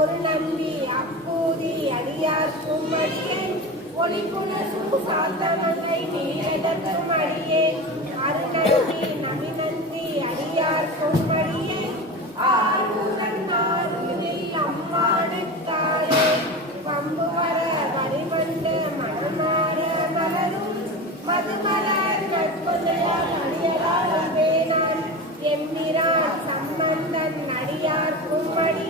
ஒரு நம்பி அப்போதி அடியார் கும்படியேன் ஒளிக்குணசும் சாத்தனங்கை நீரதற்கும் அடியேன் அருணம்பி நமிநந்தி அடியார் கும்படியேன் ஆர்வூரன் ஆறுதலில் அம்மாடுத்தாரே பம்பு வர வரிவந்த மனமார மலரும் மதுமலர் நட்புதயார் அடியலார் வேணான் எம்மிரான் சம்பந்தன் அடியார் கும்படி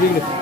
这个